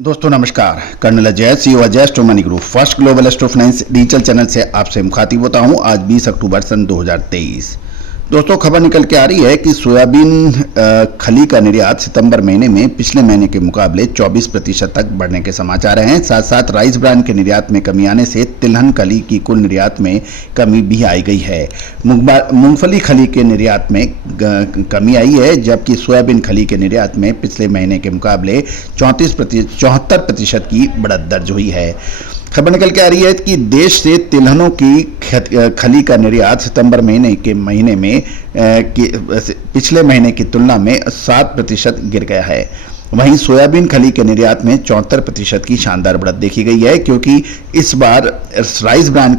दोस्तों नमस्कार। Colonel Ajay CEO Ajay astro money group first global astro finance digital channel से आपसे मुखातिब होता हूं। आज 20 अक्टूबर सन 2023। दोस्तों खबर निकल के आ रही है कि सोयाबीन खली का निर्यात सितंबर महीने में पिछले महीने के मुकाबले 24% तक बढ़ने के समाचार हैं। साथ साथ राइस ब्रांड के निर्यात में कमी आने से तिलहन खली की कुल निर्यात में कमी भी आई गई है। मूंगफली खली के निर्यात में कमी आई है, जबकि सोयाबीन खली के निर्यात में पिछले महीने के मुकाबले 74% की बढ़त दर्ज हुई है। खबर निकल के आ रही है कि देश से तिलहनों की खली का निर्यात सितंबर महीने में पिछले महीने की तुलना में 7% गिर गया है। वहीं सोयाबीन खली के निर्यात में 74% की शानदार बढ़त देखी गई है, क्योंकि इस बार राइस ब्रांड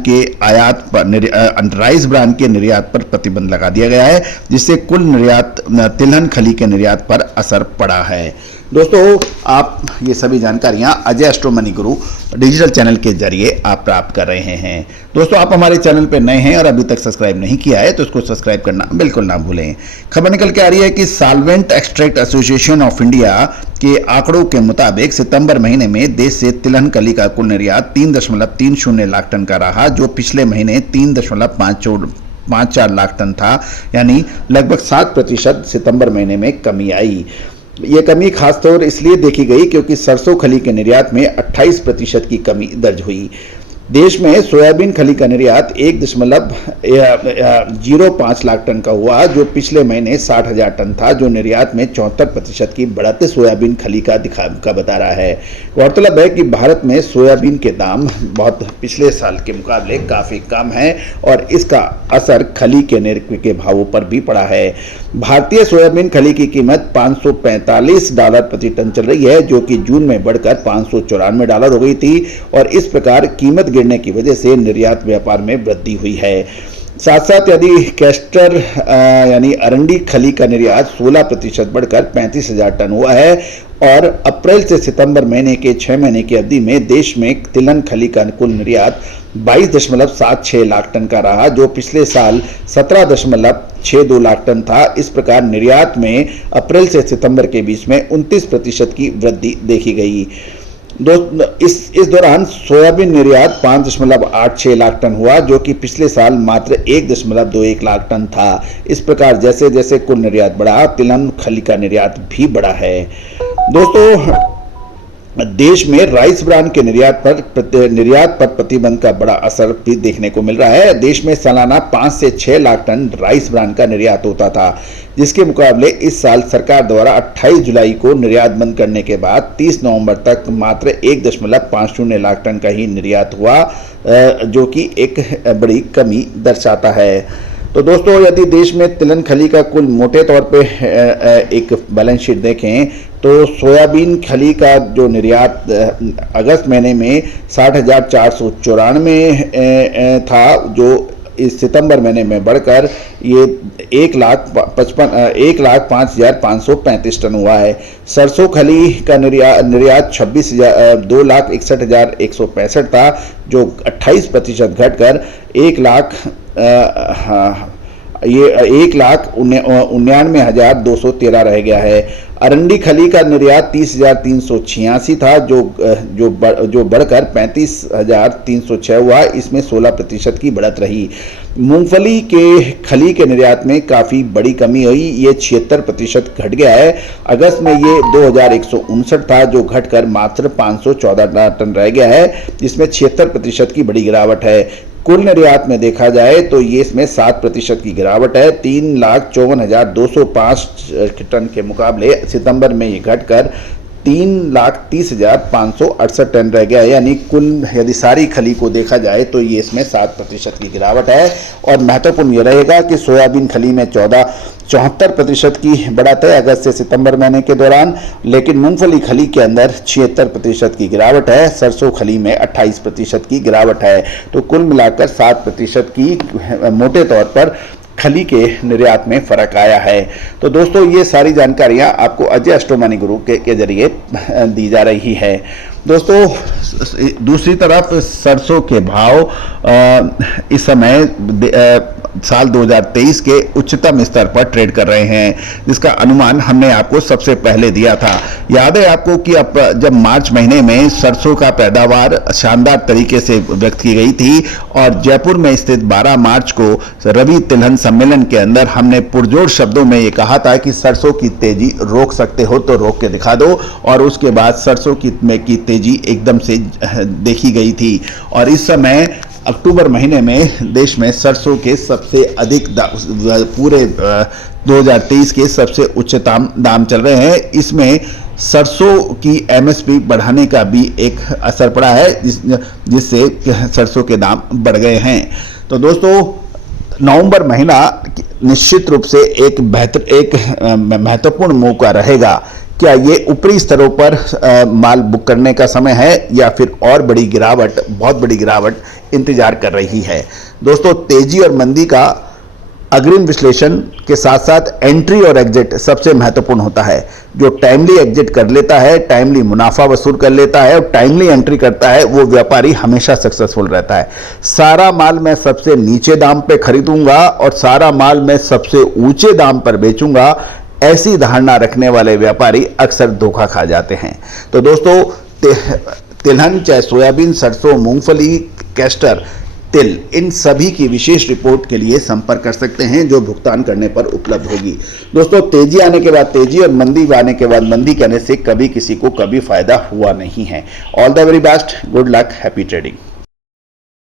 के निर्यात पर प्रतिबंध लगा दिया गया है, जिससे कुल निर्यात तिलहन खली के निर्यात पर असर पड़ा है। दोस्तों आप ये सभी जानकारियां अजय एस्ट्रो मनी गुरु डिजिटल चैनल के जरिए आप प्राप्त कर रहे हैं। दोस्तों आप हमारे चैनल पर नए हैं और अभी तक सब्सक्राइब नहीं किया है तो इसको सब्सक्राइब करना बिल्कुल ना भूलें। खबर निकल के आ रही है कि solvent extract association of India के आंकड़ों के मुताबिक सितंबर महीने में देश से तिलहन खली का कुल निर्यात 3.30 लाख टन का रहा, जो पिछले महीने 3.54 लाख टन था, यानी लगभग 7% सितंबर महीने में कमी आई। ये कमी खासतौर इसलिए देखी गई क्योंकि सरसों खली के निर्यात में 28% की कमी दर्ज हुई। देश में सोयाबीन खली का निर्यात 1.05 लाख टन का हुआ, जो पिछले महीने 60,000 टन था, जो निर्यात में 74% की बढ़त सोयाबीन खली का बता रहा है। गौरतलब है कि भारत में सोयाबीन के दाम बहुत पिछले साल के मुकाबले काफ़ी कम है और इसका असर खली के भावों पर भी पड़ा है। भारतीय सोयाबीन खली की कीमत $545 प्रति टन चल रही है, जो कि जून में बढ़कर $594 हो गई थी और इस प्रकार कीमत गिरने की वजह से निर्यात व्यापार में वृद्धि हुई है। साथ साथ यदि कैस्टर यानी अरंडी खली का निर्यात 16% बढ़कर 35,000 टन हुआ है और अप्रैल से सितंबर महीने के 6 महीने की अवधि में देश में तिलहन खली का कुल निर्यात 22.76 लाख टन का रहा, जो पिछले साल 17.62 लाख टन था। इस प्रकार निर्यात में अप्रैल से सितंबर के बीच में 29% की वृद्धि देखी गई। इस दौरान सोयाबीन निर्यात 5.86 लाख टन हुआ, जो कि पिछले साल मात्र 1.21 लाख टन था। इस प्रकार जैसे जैसे कुल निर्यात बढ़ा, तिलहन खली का निर्यात भी बढ़ा है। दोस्तों देश में राइस ब्रांड के निर्यात पर प्रतिबंध का बड़ा असर भी देखने को मिल रहा है। देश में सालाना 5 से 6 लाख टन राइस ब्रांड का निर्यात होता था, जिसके मुकाबले इस साल सरकार द्वारा 28 जुलाई को निर्यात बंद करने के बाद 30 नवंबर तक मात्र 1.50 लाख टन का ही निर्यात हुआ, जो कि एक बड़ी कमी दर्शाता है। तो दोस्तों यदि देश में तिलहन खली का कुल मोटे तौर पे एक बैलेंस शीट देखें तो सोयाबीन खली का जो निर्यात अगस्त महीने में 60,494 था, जो इस सितंबर महीने में बढ़कर ये 1,05,535 टन हुआ है। सरसों खली का निर्यात 2,61,165 था, जो 28% घटकर 1,99,213 रह गया है। अरंडी खली का निर्यात 30,386 था, जो बढ़कर 35,306 हुआ। इसमें 16% की बढ़त रही। मूंगफली के खली के निर्यात में काफ़ी बड़ी कमी हुई, ये 76% घट गया है। अगस्त में ये 2,159 था, जो घटकर मात्र 514 टन रह गया है, जिसमें 76% की बड़ी गिरावट है। कुल निर्यात में देखा जाए तो ये इसमें 7% की गिरावट है। 3,54,205 टन के मुकाबले सितंबर में ये घटकर 3,30,568 टन रह गया है, यानी कुल यदि सारी खली को देखा जाए तो ये इसमें 7% की गिरावट है। और महत्वपूर्ण ये रहेगा कि सोयाबीन खली में 74% की बढ़त है अगस्त से सितंबर महीने के दौरान, लेकिन मूंगफली खली के अंदर 76% की गिरावट है। सरसों खली में 28% की गिरावट है। तो कुल मिलाकर 7% की मोटे तौर पर खली के निर्यात में फर्क आया है। तो दोस्तों ये सारी जानकारियां आपको अजय एस्ट्रो मनी गुरु के जरिए दी जा रही है। दोस्तों दूसरी तरफ सरसों के भाव इस समय साल 2023 के उच्चतम स्तर पर ट्रेड कर रहे हैं, जिसका अनुमान हमने आपको सबसे पहले दिया था। याद है आपको कि अब जब मार्च महीने में सरसों का पैदावार शानदार तरीके से व्यक्त की गई थी और जयपुर में स्थित 12 मार्च को रबी तिलहन सम्मेलन के अंदर हमने पुरजोर शब्दों में ये कहा था कि सरसों की तेजी रोक सकते हो तो रोक के दिखा दो, और उसके बाद सरसों की तेजी एकदम से देखी गई थी। और इस समय अक्टूबर महीने में देश में सरसों के सबसे अधिक पूरे 2023 के सबसे उच्चतम दाम चल रहे हैं। इसमें सरसों की एमएसपी बढ़ाने का भी एक असर पड़ा है, जिससे सरसों के दाम बढ़ गए हैं। तो दोस्तों, नवंबर महीना निश्चित रूप से एक महत्वपूर्ण मौका रहेगा। क्या ये ऊपरी स्तरों पर माल बुक करने का समय है या फिर और बड़ी गिरावट, बहुत बड़ी गिरावट इंतजार कर रही है? दोस्तों, तेजी और मंदी का अग्रिम विश्लेषण के साथ साथ एंट्री और एग्जिट सबसे महत्वपूर्ण होता है। जो टाइमली एग्जिट कर लेता है, टाइमली मुनाफा वसूल कर लेता है और टाइमली एंट्री करता है, वो व्यापारी हमेशा सक्सेसफुल रहता है। सारा माल मैं सबसे नीचे दाम पे खरीदूंगा और सारा माल मैं सबसे ऊंचे दाम पर बेचूंगा, ऐसी धारणा रखने वाले व्यापारी अक्सर धोखा खा जाते हैं। तो दोस्तों, तिलहन, चाहे सोयाबीन, सरसों, मूंगफली, कैस्टर, तिल, इन सभी की विशेष रिपोर्ट के लिए संपर्क कर सकते हैं, जो भुगतान करने पर उपलब्ध होगी। दोस्तों, तेजी आने के बाद तेजी और मंदी आने के बाद मंदी कहने से कभी किसी को कभी फायदा हुआ नहीं है। All the very best, good luck, happy trading.